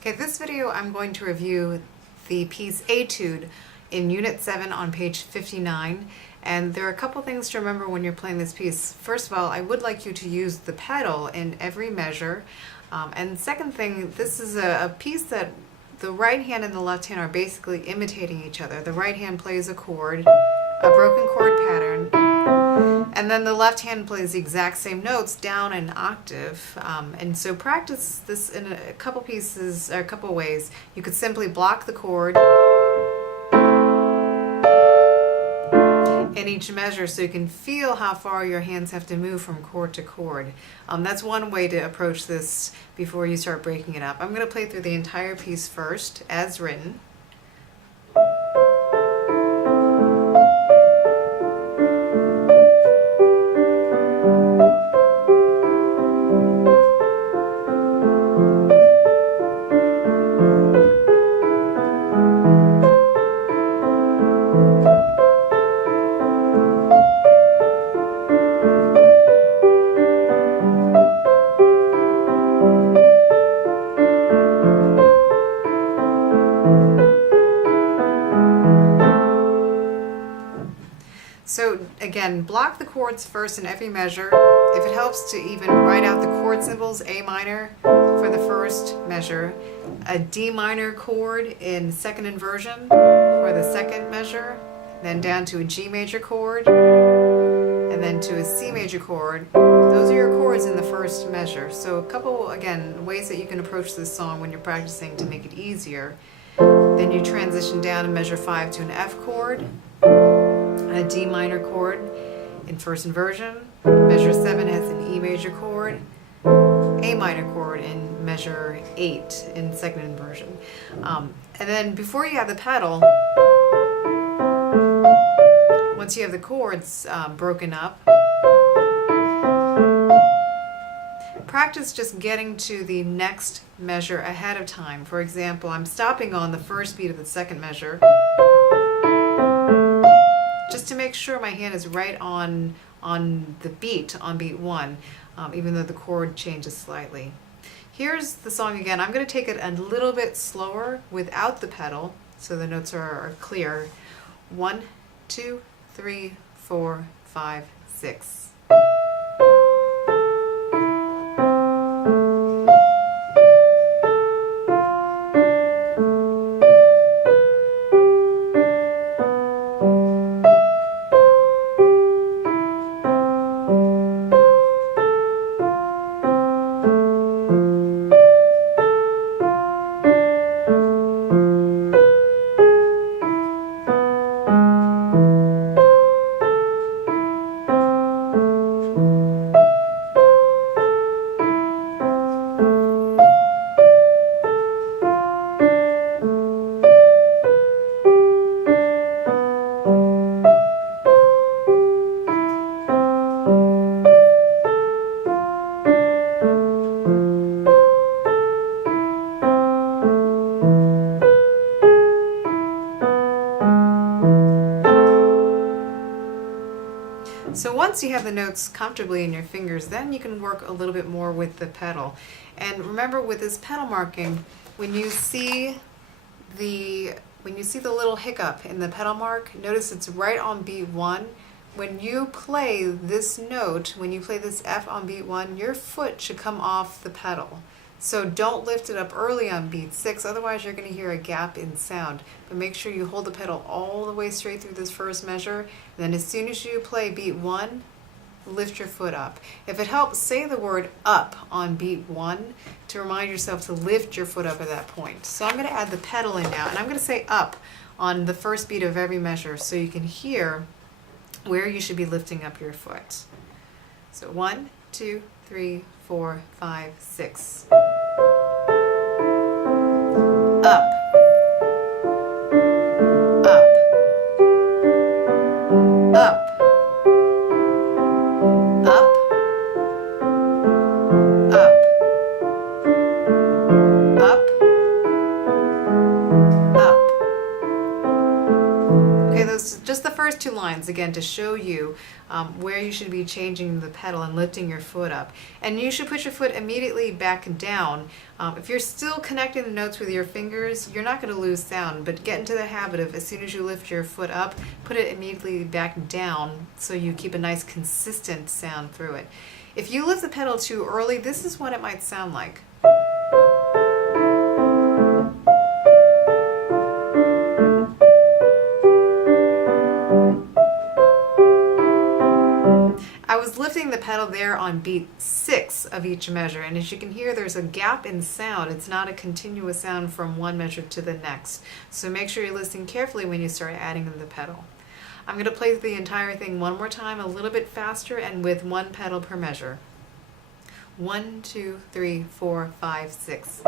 Okay, this video I'm going to review the piece Etude in Unit 7 on page 59, and there are a couple things to remember when you're playing this piece. First of all, I would like you to use the pedal in every measure, and second thing, this is a piece that the right hand and the left hand are basically imitating each other. The right hand plays a chord, a broken chord pattern, and then the left hand plays the exact same notes down an octave. And so practice this in a couple pieces, or a couple ways. You could simply block the chord in each measure so you can feel how far your hands have to move from chord to chord. That's one way to approach this before you start breaking it up. I'm going to play through the entire piece first, as written. So again, block the chords first in every measure. If it helps to even write out the chord symbols, A minor for the first measure, a D minor chord in second inversion for the second measure, then down to a G major chord, and then to a C major chord. Those are your chords in the first measure. So a couple, again, ways that you can approach this song when you're practicing to make it easier. Then you transition down in measure 5 to an F chord, a D minor chord in first inversion. Measure 7 has an E major chord, A minor chord in measure 8 in second inversion. And then before you have the pedal, once you have the chords broken up, practice just getting to the next measure ahead of time. For example, I'm stopping on the first beat of the second measure, just to make sure my hand is right on the beat, on beat 1, even though the chord changes slightly. Here's the song again. I'm going to take it a little bit slower without the pedal, so the notes are clear. 1, 2, 3, 4, 5, 6. So once you have the notes comfortably in your fingers, then you can work a little bit more with the pedal. And remember, with this pedal marking, when you see the little hiccup in the pedal mark, notice it's right on beat 1. When you play this note, when you play this F on beat 1, your foot should come off the pedal. So don't lift it up early on beat 6, otherwise you're going to hear a gap in sound. But make sure you hold the pedal all the way straight through this first measure, and then as soon as you play beat 1, lift your foot up. If it helps, say the word up on beat 1 to remind yourself to lift your foot up at that point. So I'm going to add the pedal in now, and I'm going to say up on the first beat of every measure so you can hear where you should be lifting up your foot. So 1, 2, 3, 4, 5, 6. Up, up, up, up, up, up, up. Okay, those just the first first two lines, again, to show you where you should be changing the pedal and lifting your foot up. And you should put your foot immediately back down. If you're still connecting the notes with your fingers, you're not going to lose sound, but get into the habit of, as soon as you lift your foot up, put it immediately back down so you keep a nice consistent sound through it. If you lift the pedal too early, this is what it might sound like. I was lifting the pedal there on beat 6 of each measure, and as you can hear, there's a gap in sound. It's not a continuous sound from one measure to the next. So make sure you listen carefully when you start adding in the pedal. I'm going to play the entire thing one more time, a little bit faster and with one pedal per measure. 1, 2, 3, 4, 5, 6.